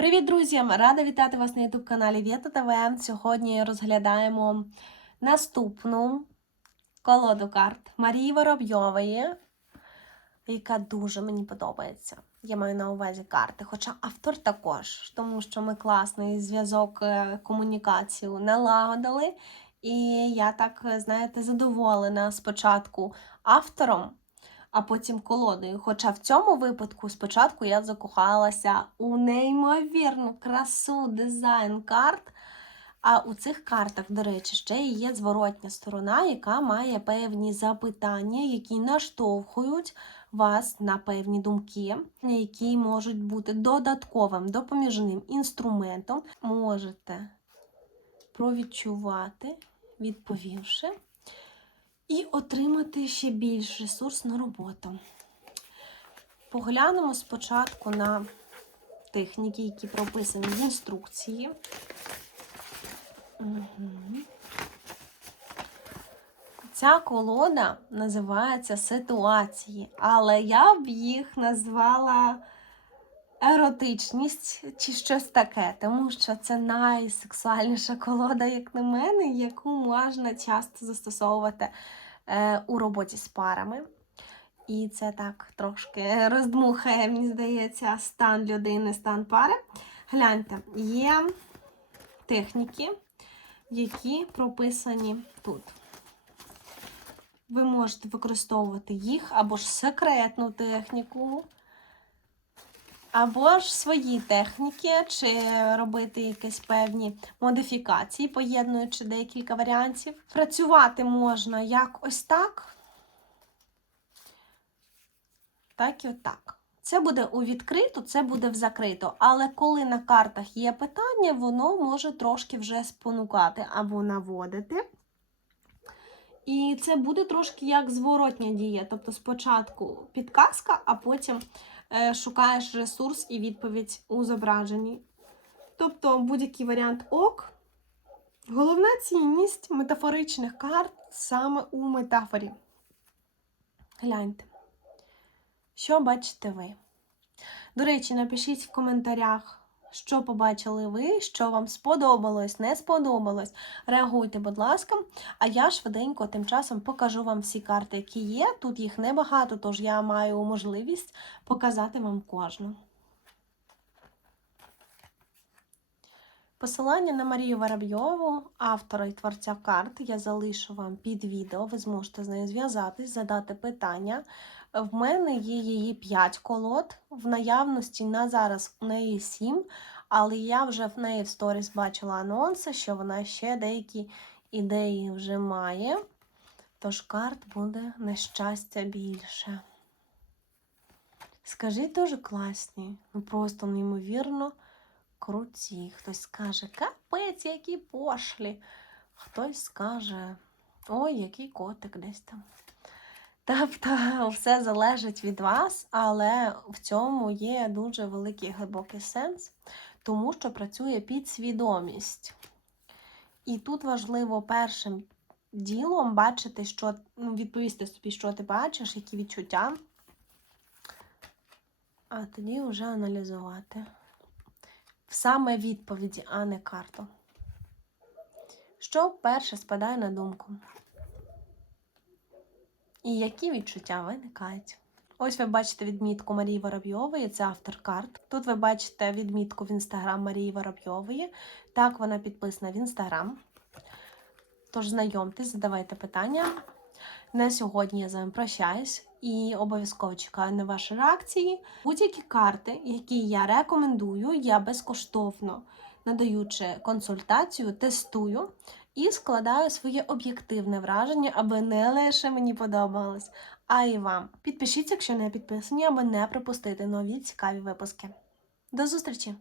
Привіт, друзі! Рада вітати вас на youtube каналі Вєта ТВ. Сьогодні розглядаємо наступну колоду карт Марії Воробйової, яка дуже мені подобається. Я маю на увазі карти, хоча автор також, тому що ми класний зв'язок е, комунікацію налагодили. І я так, знаєте, задоволена спочатку автором, а потім колодою. Хоча в цьому випадку спочатку я закохалася у неймовірну красу дизайн карт. А у цих картах, до речі, ще є зворотня сторона, яка має певні запитання, які наштовхують вас на певні думки, які можуть бути додатковим допоміжним інструментом. Можете провідчувати, відповівши і отримати ще більш ресурсну роботу. Поглянемо спочатку на техніки, які прописані в інструкції. Угу. Ця колода називається ситуації, але я б їх назвала еротичність чи щось таке, тому що це найсексуальніша колода, як на мене, яку можна часто застосовувати е, у роботі з парами. І це так трошки роздмухає, мені здається, стан людини, стан пари. Гляньте, є техніки, які прописані тут. Ви можете використовувати їх або ж секретну техніку, або ж свої техніки, чи робити якісь певні модифікації, поєднуючи декілька варіантів. Працювати можна як ось так, так і отак. Це буде у відкриту, це буде в закриту. Але коли на картах є питання, воно може трошки вже спонукати або наводити. І це буде трошки як зворотня дія. Тобто спочатку підказка, а потім шукаєш ресурс і відповідь у зображенні. Тобто будь-який варіант ок. Головна цінність метафоричних карт саме у метафорі. Гляньте. Що бачите ви? До речі, напишіть в коментарях, що побачили ви, що вам сподобалось, не сподобалось. Реагуйте, будь ласка. А я швиденько тим часом покажу вам всі карти, які є. Тут їх небагато, тож я маю можливість показати вам кожну. Посилання на Марію Воробйову, автора і творця карт, я залишу вам під відео. Ви зможете з нею зв'язатись, задати питання. В мене є її 5 колод. В наявності на зараз у неї 7, але я вже в неї в сторіс бачила анонси, що вона ще деякі ідеї вже має. Тож карт буде на щастя більше. Скажіть дуже класні, ну просто неймовірно круті. Хтось скаже, капець, які пошлі. Хтось скаже, ой, який котик десь там. Тобто все залежить від вас, але в цьому є дуже великий глибокий сенс, тому що працює підсвідомість. І тут важливо першим ділом бачити, що, ну, відповісти собі, що ти бачиш, які відчуття, а тоді вже аналізувати. Саме відповіді, а не карту. Що перше спадає на думку? І які відчуття виникають? Ось ви бачите відмітку Марії Воробйової, це автор карт. Тут ви бачите відмітку в інстаграм Марії Воробйової. Так, вона підписана в інстаграм. Тож знайомтесь, задавайте питання. На сьогодні я з вами прощаюсь і обов'язково чекаю на ваші реакції. Будь-які карти, які я рекомендую, я безкоштовно надаючи консультацію, тестую і складаю своє об'єктивне враження, аби не лише мені подобалось, а й вам. Підпишіться, якщо не підписані, аби не пропустити нові цікаві випуски. До зустрічі!